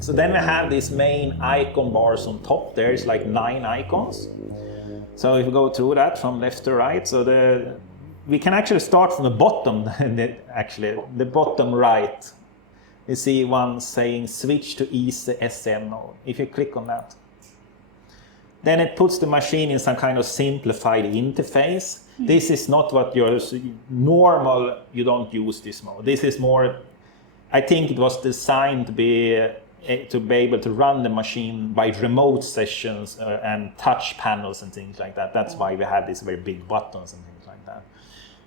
So then we have these main icon bars on top. There's like 9 icons. So if we go through that from left to right, so we can actually start from the bottom, the bottom right. You see one saying switch to easy SM mode. If you click on that, then it puts the machine in some kind of simplified interface. This is not what your normal, you don't use this mode. This is more, I think it was designed to be able to run the machine by remote sessions and touch panels and things like that. That's why we have these very big buttons and things like that.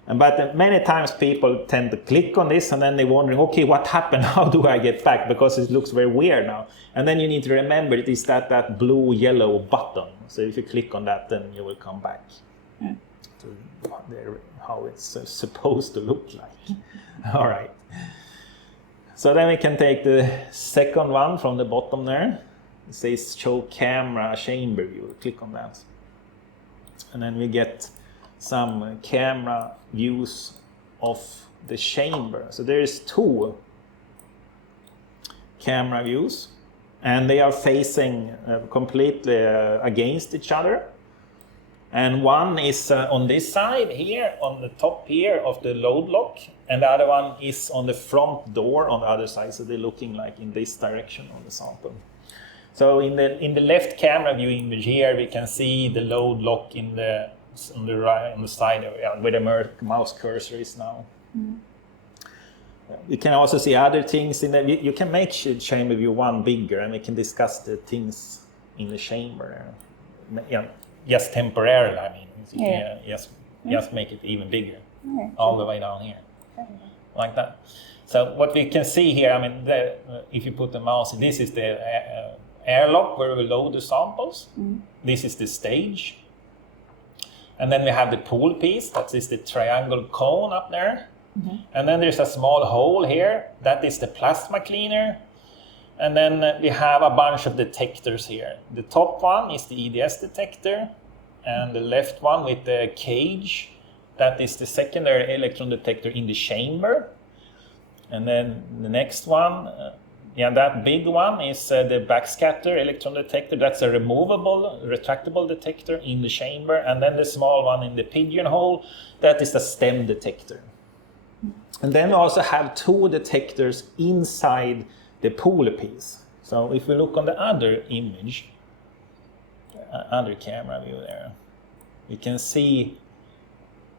But many times people tend to click on this and then they're wondering, okay, what happened? How do I get back? Because it looks very weird now. And then you need to remember it is that blue-yellow button. So if you click on that, then you will come back to how it's supposed to look like. All right. So then we can take the second one from the bottom there. It says show camera chamber view. Click on that. And then we get some camera views of the chamber. So there is 2 camera views, and they are facing completely against each other. And one is on this side here, on the top here of the load lock, and the other one is on the front door on the other side. So they're looking like in this direction on the sample. So in the left camera view image here, we can see the load lock on the side where the mouse cursor is now. You can also see other things in there. You can make chamber view 1 bigger, and we can discuss the things in the chamber. Just temporarily, I mean. Just make it even bigger, all the way down here, like that. So what we can see here, I mean, if you put the mouse, this is the airlock where we load the samples. This is the stage. And then we have the pool piece, that is the triangle cone up there. And then there's a small hole here, that is the plasma cleaner. And then we have a bunch of detectors here. The top one is the EDS detector, and the left one with the cage, that is the secondary electron detector in the chamber. And then the next one, that big one is the backscatter electron detector. That's a removable, retractable detector in the chamber. And then the small one in the pigeonhole, that is the STEM detector. And then we also have 2 detectors inside the pool piece. So if we look on the other image, other camera view there, we can see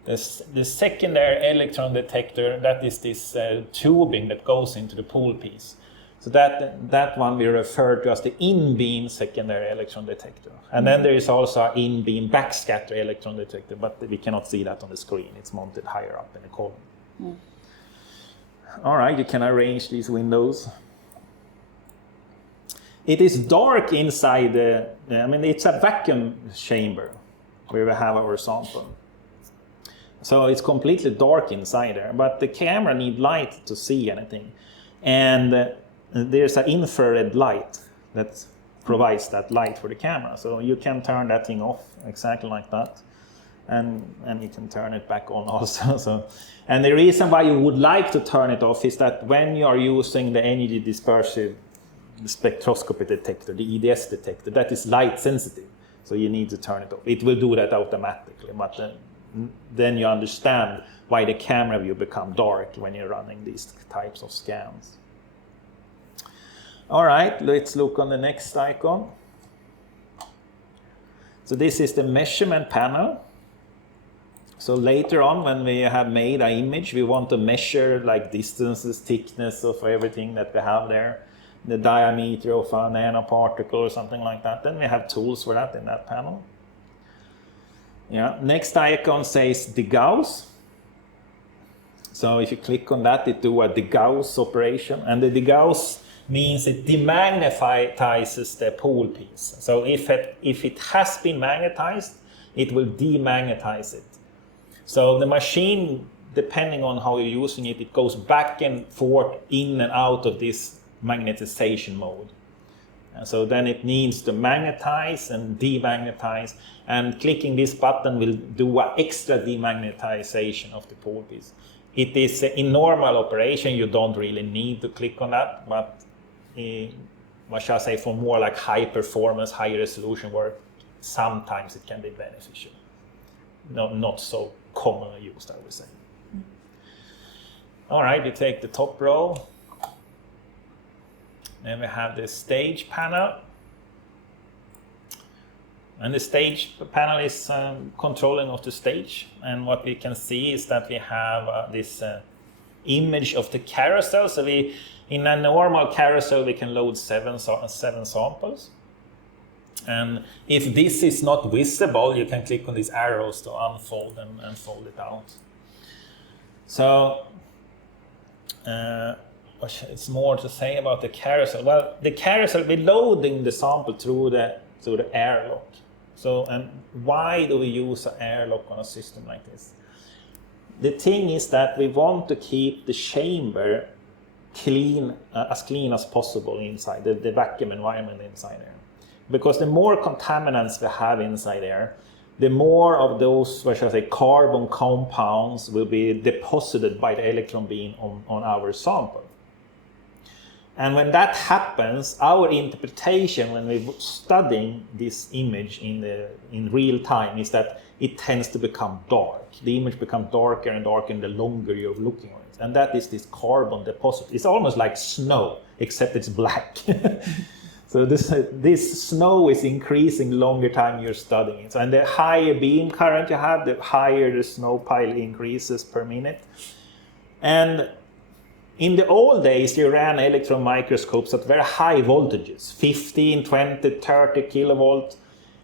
the secondary electron detector, that is this tubing that goes into the pool piece. So that one we refer to as the in-beam secondary electron detector. And then there is also an in-beam backscatter electron detector, but we cannot see that on the screen. It's mounted higher up in the column. All right, you can arrange these windows. It is dark inside it's a vacuum chamber where we have our sample. So it's completely dark inside there, but the camera needs light to see anything. And there's an infrared light that provides that light for the camera. So you can turn that thing off exactly like that. And you can turn it back on also. And the reason why you would like to turn it off is that when you are using the energy dispersive spectroscopy detector, the EDS detector, that is light sensitive. So you need to turn it off. It will do that automatically, but then you understand why the camera view become dark when you're running these types of scans. All right, let's look on the next icon. So this is the measurement panel. So later on, when we have made an image, we want to measure like distances, thickness of everything that we have there, the diameter of a nanoparticle or something like that. Then we have tools for that in that panel. Next icon says degauss. So if you click on that, it do a degauss operation, and the degauss means it demagnetizes the pool piece. So if it has been magnetized, it will demagnetize it. So the machine, depending on how you're using it, it goes back and forth in and out of this magnetization mode. And so then it needs to magnetize and demagnetize, and clicking this button will do an extra demagnetization of the pool piece. It is in normal operation, you don't really need to click on that, but what shall I say, for more like high performance, high resolution work, sometimes it can be beneficial. Not so commonly used, I would say. All right, you take the top row. Then we have the stage panel. And the stage panel is controlling of the stage. And what we can see is that we have this image of the carousel. So in a normal carousel, we can load seven samples. And if this is not visible, you can click on these arrows to unfold and fold it out. So it's more to say about the carousel. Well, the carousel, we're loading the sample through the airlock. So, and why do we use an airlock on a system like this? The thing is that we want to keep the chamber clean, as clean as possible inside, the vacuum environment inside there. Because the more contaminants we have inside there, the more of those, what shall I say, carbon compounds will be deposited by the electron beam on our sample. And when that happens, our interpretation when we're studying this image in real time is that it tends to become dark. The image becomes darker and darker the longer you're looking at it. And that is this carbon deposit. It's almost like snow, except it's black. So this snow is increasing longer time you're studying it. So, and the higher beam current you have, the higher the snow pile increases per minute. And in the old days, you ran electron microscopes at very high voltages, 15, 20, 30 kilovolt.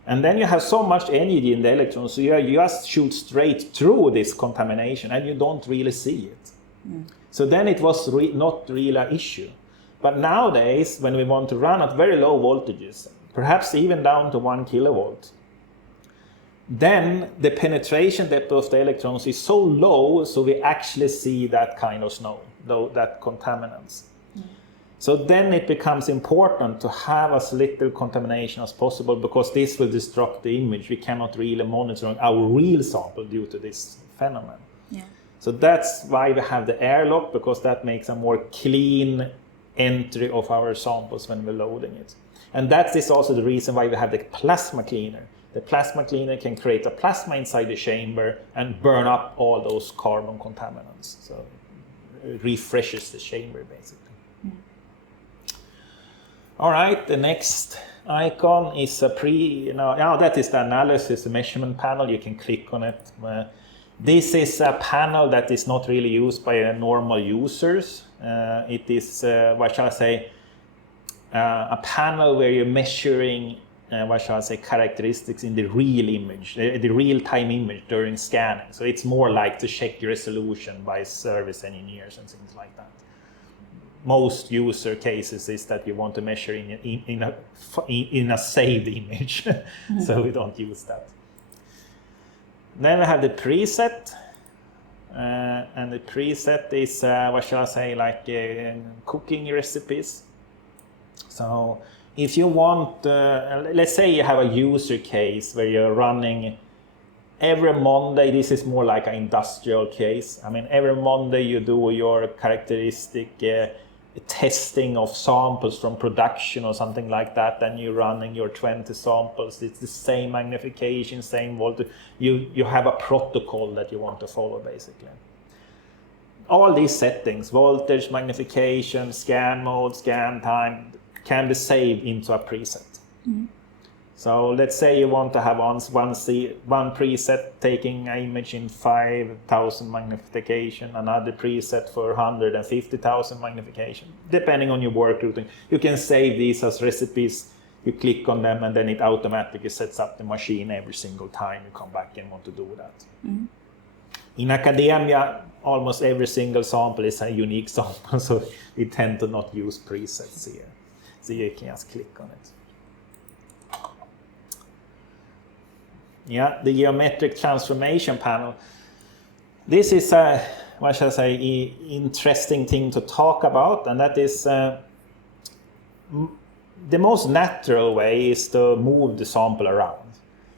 And then you have so much energy in the electrons, so you just shoot straight through this contamination and you don't really see it. So then it was not really an issue. But nowadays, when we want to run at very low voltages, perhaps even down to 1 kilovolt, then the penetration depth of the electrons is so low, so we actually see that kind of snow, that contaminants. So then it becomes important to have as little contamination as possible, because this will destruct the image. We cannot really monitor our real sample due to this phenomenon. Yeah. So that's why we have the airlock, because that makes a more clean entry of our samples when we're loading it. And that is also the reason why we have the plasma cleaner. The plasma cleaner can create a plasma inside the chamber and burn up all those carbon contaminants. So it refreshes the chamber basically. All right, the next icon is that is the analysis, the measurement panel. You can click on it. This is a panel that is not really used by normal users. It is, what shall I say, a panel where you're measuring, what shall I say, characteristics in the real image, the real-time image during scanning. So it's more like to check resolution by service engineers and things like that. Most user cases is that you want to measure in a saved image, so we don't use that. Then we have the preset, and the preset is, what shall I say, like cooking recipes. So if you want, let's say you have a user case where you're running every Monday. This is more like an industrial case. I mean, every Monday you do your characteristic testing of samples from production or something like that, and you're running your 20 samples. It's the same magnification, same voltage. You have a protocol that you want to follow basically. All these settings, voltage, magnification, scan mode, scan time, can be saved into a preset. Mm-hmm. So let's say you want to have one preset taking an image in 5,000 magnification, another preset for 150,000 magnification. Depending on your work routing, you can save these as recipes. You click on them and then it automatically sets up the machine every single time you come back and want to do that. Mm-hmm. In academia, almost every single sample is a unique sample, so we tend to not use presets here. So you can just click on it. Yeah, the geometric transformation panel. This is a, what shall I say, interesting thing to talk about, and that is the most natural way is to move the sample around.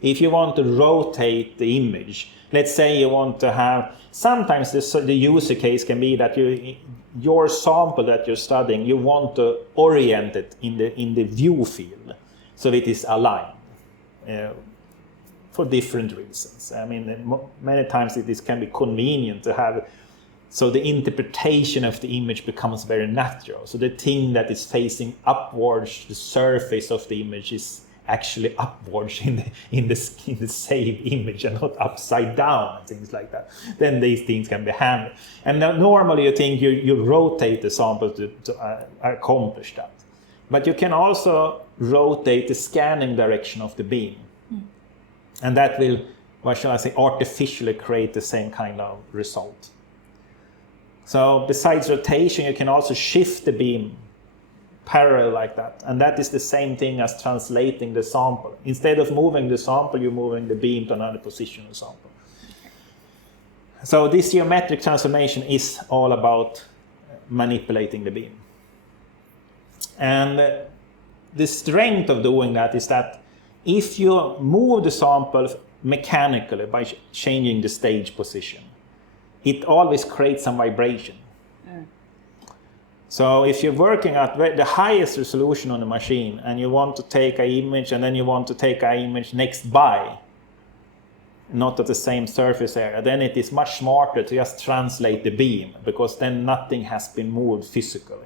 if you want to rotate the image, let's say you want to have, sometimes the user case can be that your sample that you're studying, you want to orient it in the view field so it is aligned for different reasons. I mean, many times can be convenient to have, so the interpretation of the image becomes very natural. So the thing that is facing upwards, the surface of the image is actually upwards in the saved image and not upside down and things like that. Then these things can be handled. And now, normally you think you rotate the sample to accomplish that. But you can also rotate the scanning direction of the beam. And that will, what shall I say, artificially create the same kind of result. So besides rotation, you can also shift the beam parallel like that. And that is the same thing as translating the sample. Instead of moving the sample, you're moving the beam to another position of the sample. So this geometric transformation is all about manipulating the beam. And the strength of doing that is that if you move the sample mechanically by changing the stage position, it always creates some vibration. So if you're working at the highest resolution on the machine and you want to take an image and then you want to take an image next by, not at the same surface area, then it is much smarter to just translate the beam, because then nothing has been moved physically.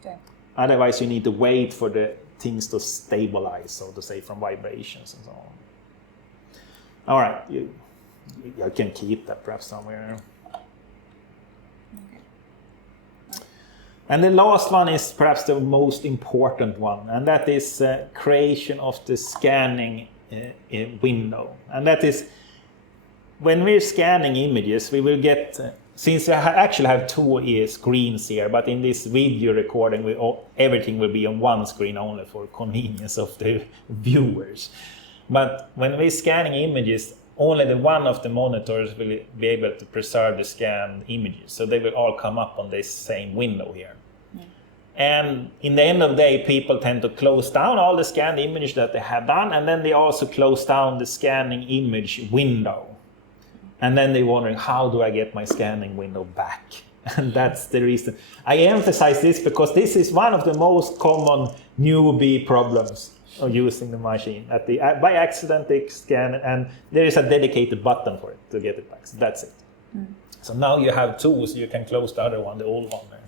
Okay. Otherwise you need to wait for the things to stabilize, so to say, from vibrations and so on. All right, you can keep that perhaps somewhere. And the last one is perhaps the most important one, and that is creation of the scanning window. And that is, when we're scanning images, we will get, since I actually have two screens here, but in this video recording, everything will be on one screen only for convenience of the viewers. But when we're scanning images, only the one of the monitors will be able to preserve the scanned images. So they will all come up on this same window here. Yeah. And in the end of the day, people tend to close down all the scanned images that they have done, and then they also close down the scanning image window. And then they're wondering, how do I get my scanning window back? And that's the reason. I emphasize this because this is one of the most common newbie problems of using the machine. By accident they scan, and there is a dedicated button for it to get it back. So that's it. So now you have two, so you can close the other one, the old one there.